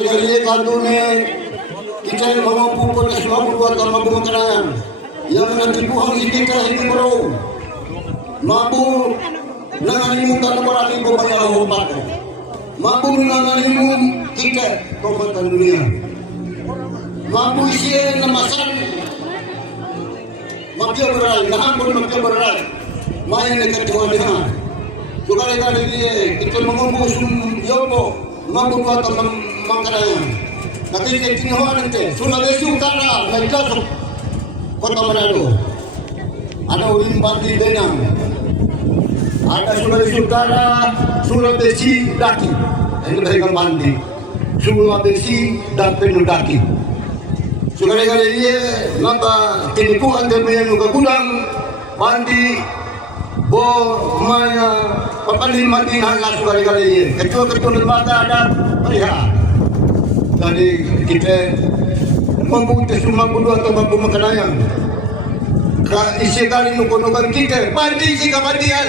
Kali kandune kita mampu pada semua buat orang pemakanan yang nanti buang kita ini bro mampu nanganimu tanpa berarti bayar obat mampu nanganimu kita kekuatan dunia mampu isi namasan mampu berai nahan pun mampu berai main dekat Tuhan dengan juga kali dia kita mengumpul yobo mampu buat makanan tapi kita tinggal nanti Sulawesi Utara mereka Kota Manado ada Ulim Bandi Benang ada Sulawesi Utara Sulawesi Daki ini mereka Bandi Sulawesi dan Penuh Daki sekali-kali dia maka tinikuan dan menyuka gudang Bandi Bo Maya Papalin Mandi Hanga sekali-kali dia ketua-ketua lembaga ada perihal jadi kita membuat semua bulu atau mampu makanan isi kali nukan kita bandi jika bandian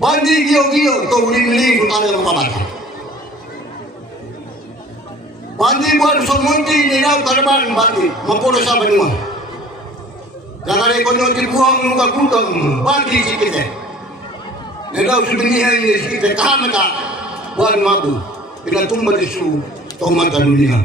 bandi gio-gio tu beli utara yang papat bandi buat semunti ni nak karban bandi mampu dosa benua jangan ekonomi dibuang nuka gudang bandi si kita nedau sudah ini kita tahan tak buat mampu bila tumbuh isu tomat dunia.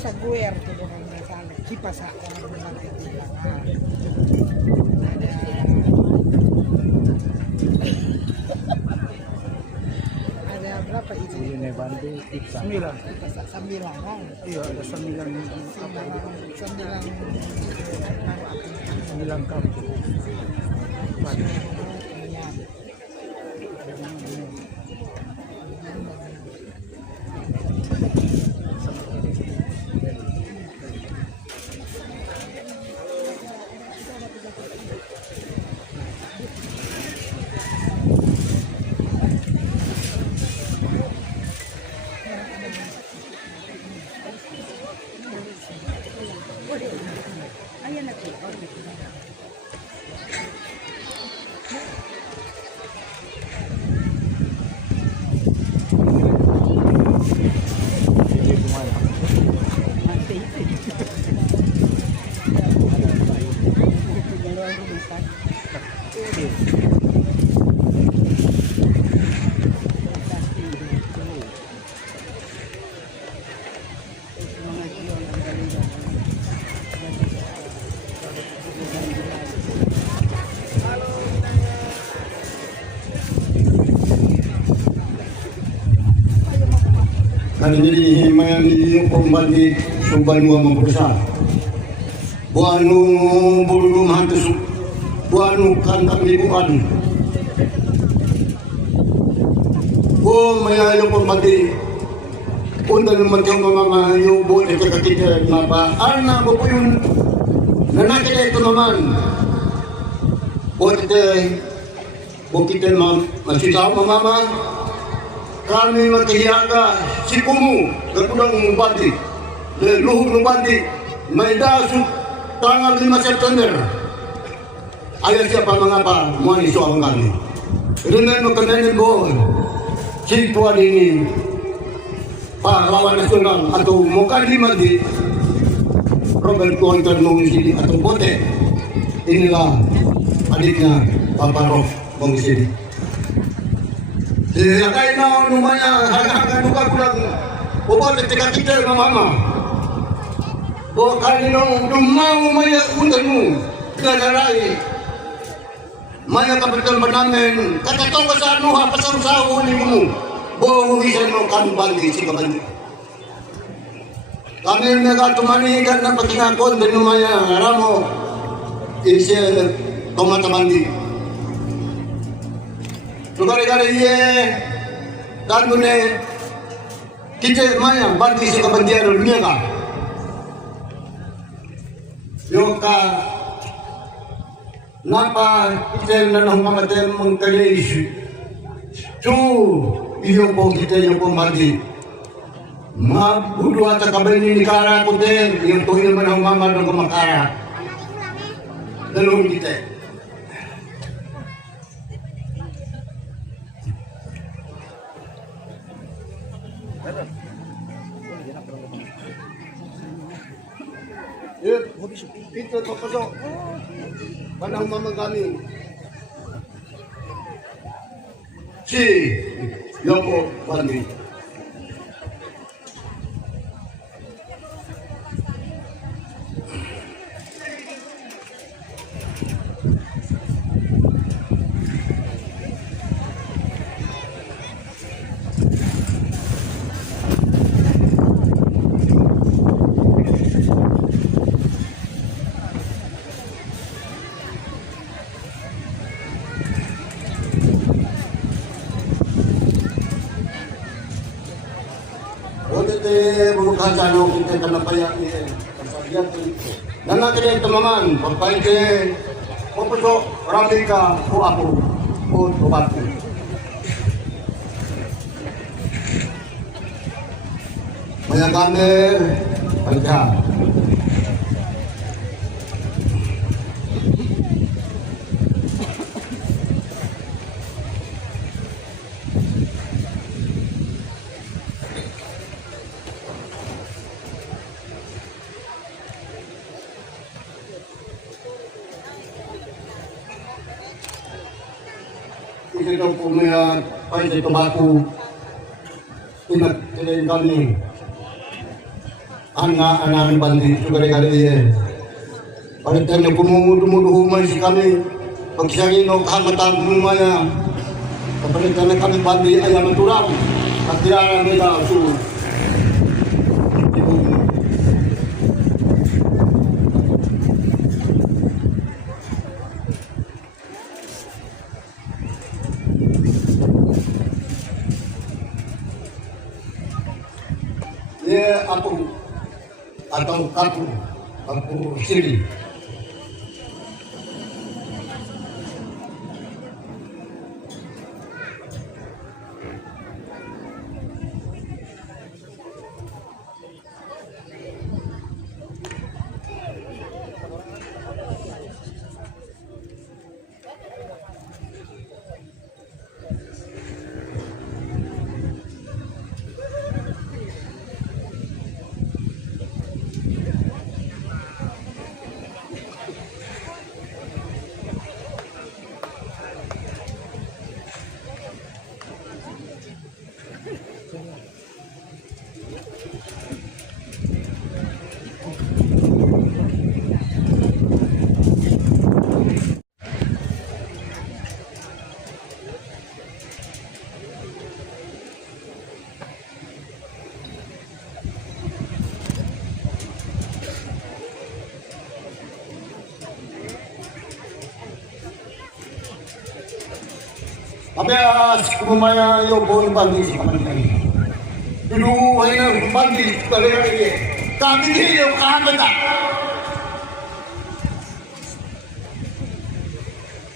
Saguer tu dengan masalah kipas aku nak ada berapa itu? Ini Bandi 9 kan? Iya ada 9 kampung. Kali ini himayan di pembagi subal mua memperusaha. Buanu bulu hantu buanu kandang ibuan. Mayayo pembagi undan macam mama yo bo kita kita mapa ana bo yun nanak kita itu naman. Bo kita masih tahu mama kami matihaga si kumu kekudang bandi luhur bandi maidasu tanggal 5 September ayah siapa mengapa muani soal kami Remember Canadian Board, Chintua Dini, pahlawan nasional atau Mokadi Madi, Robert Kuantan Mongisidi atau Bote. Inilah adiknya Papa Rob Mongisidi. Jadi kain na lumanya harga duka pulang. Bapak ketika kita mama. Bapak kali nong dumau maya undanmu kadarai. Maya kapital banamen kata tong sa anu ha pasang sawo ni mo. Bo wisan no kan bandi si kabandi. Kami nagatumani kan na patinakon din lumaya ramo. Isi tomata bandi. Gara-gara iya dan gune kita maya banti si kebandian dunia ka yoka napa kita nanong mamatel mengkalis tu iyo po kita yung pumati mabudu at kabani ni kara putin yung tuhin manong mamadong kumakara dalawang kita. Ito papasok. Panang mamagami. Si Yoko Pandi. Bukan jano kita tanapaya ni kasabian tu. Nana kini teman papai ke popso ramika ko aku ko obat. Banyak kamer banyak. Kita punya pai tobacco ingat kalian kami anak-anak bandi gara-gara dia pada tanya kumudu-mudu humay si kami pagsangin o kamatang humaya kepada tanya kami bandi ayam turang at tiara nila su aku atau aku sendiri. Abis kumaya yo bon bandi si kami. Dulu hanya bandi kali ini. Kami ni yo kami tak.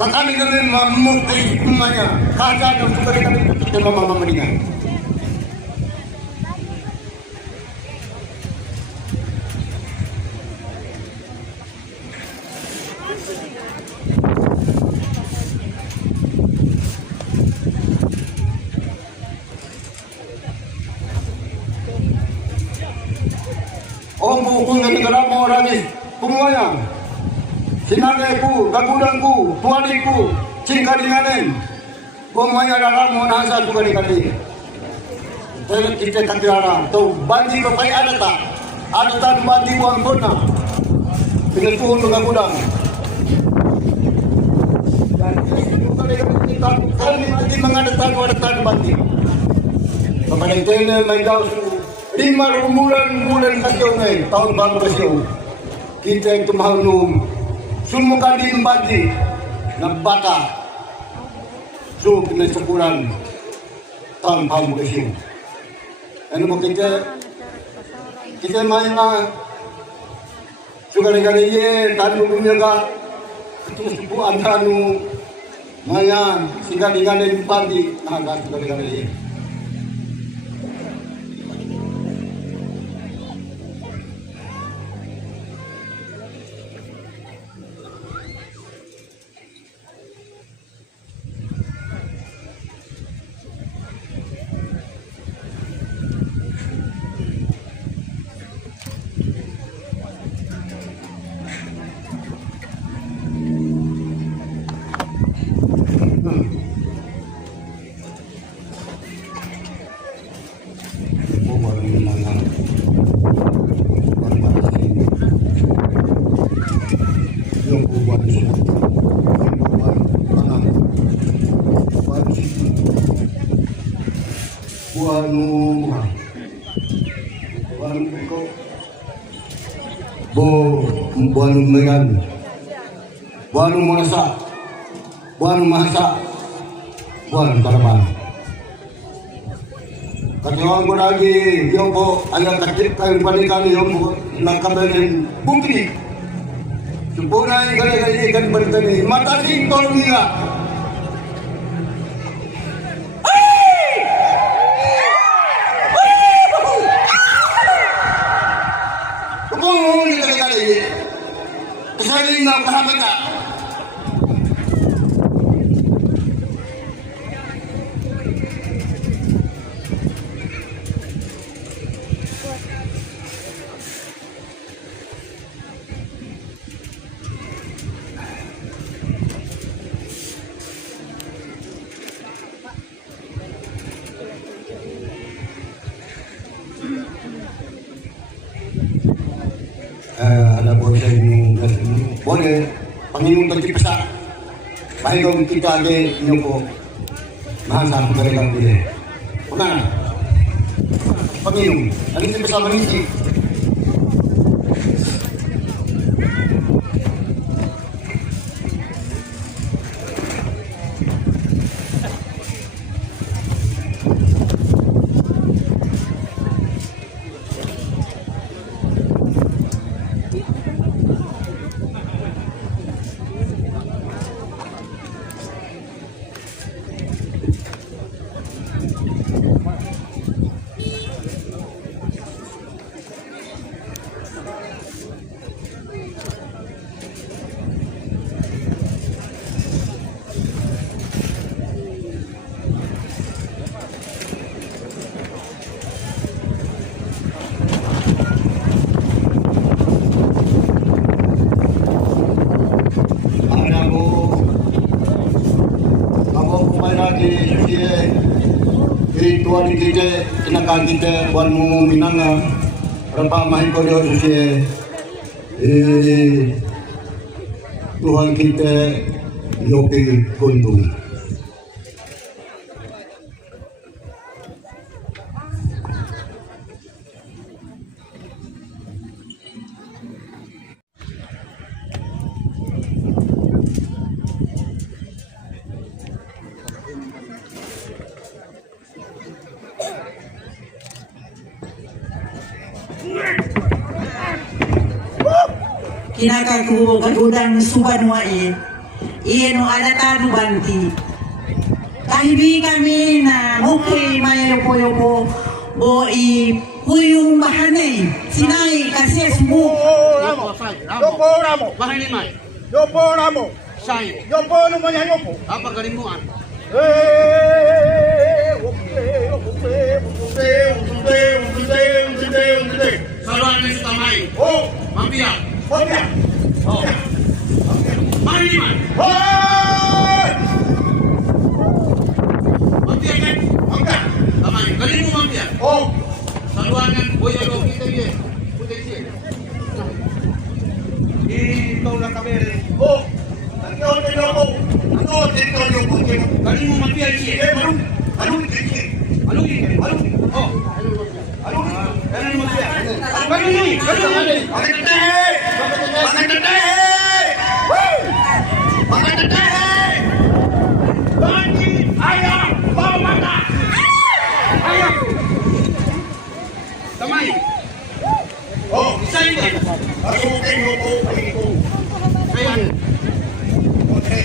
Kami ni mamuk kumaya. Kaja dan sudah kami kita mama meninggal. kung negara mo rami kumuaya. Sinagayku, gagudangku, tuaniku, cingkalinganen. Kumuaya dalam mo nasa kali-kali. Tapi kita katiara, tu banji ko kay anata. Anata banji ko ang kona. Dengan tuhun gagudang. Kami mati mengadakan wadatan banti. Kepada itu may daw 5 bulan kasyo ngayon, tahun baru kasyo. Kita yang tumahal nung sumuka din banti ng bata. So, pinasukuran tahun baru kasyo. Ano mo kita may nga sugali-gali tanu bumiyaga tusubuan tanu mayan sigali-gali banti naga sugali-gali buanu megan, buanu merasa, buanu mahasa, buanu tarapan. Katakan ko lagi, yung po, ayang kacip kayo panikan yung po, nakabalin bukti. Supunay gali-gali ikan berita ni, mataling tolong nila. Kesaling na kahamat ka. Ada boleh boleh Panginoon pagkipasa bahigong kita agi inyo po mahasa ko talagang pili una Panginoon alin si pasama nisi Tuan kita kenakan kita buat mu minanga rampa main ko dio susi Tuhan kita yopi kundung kinakaku kadudang subanwai ino alatanu banti kahibi kami na mukhi mayopo-yopo o i puyung bahanay sinay kasi sumu Yopo ramo. Bahay ni May. Yopo ramo. Say. Yopo no mo yan yopo. Apa kalimuan? Oke. Saluan ni sa tamay. Oh, mafia sih. Balung. Balung. Balung ini. Balung. Oh. Balung. Karena mafia. Balung ini. Balung ini. Pakai teteh. Pakai teteh. Pakai teteh. Bagi ayam bawa mata. Ayam. Tamay. Oh, Isa ini. aku mungkin lupa itu. Ayam. Oke.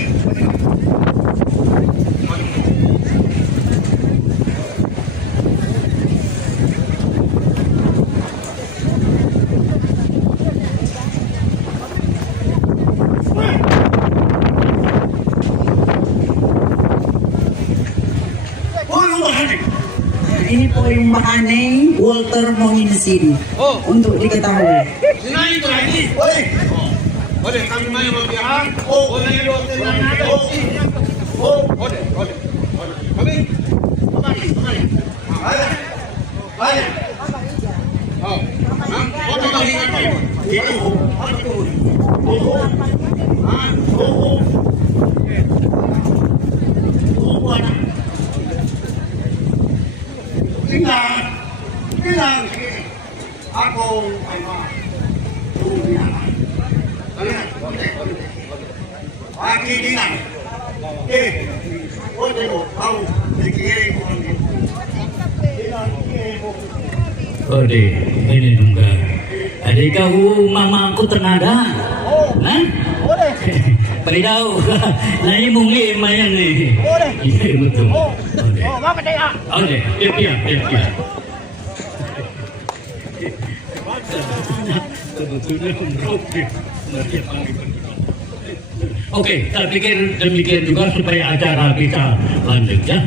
Ini po yung makanay Walter Mohinsin. Oh. Untuk diketahui. Sina itu lagi. Oi. Boleh kami main mafia. Oh. Boleh itu tenang. Oh. Boleh. Kami. Kembali. Ayo. Ayo. Oh. Oh, kembali kami. Itu. Oh. Ah. Oh. Oh. Bilang ako ay tumiyakan. Aki bilang, ote mo, ako, nagkikiri ko ang Ode, ini juga. Ada kau mama aku tenaga. Nah? Boleh. Perintau. Nah ini mungkin mayan nih. Boleh. Iya betul. Ode. Oh, mama dia. Ode, iya. Oke, saya pikir demikian juga supaya acara bisa lanjut ya.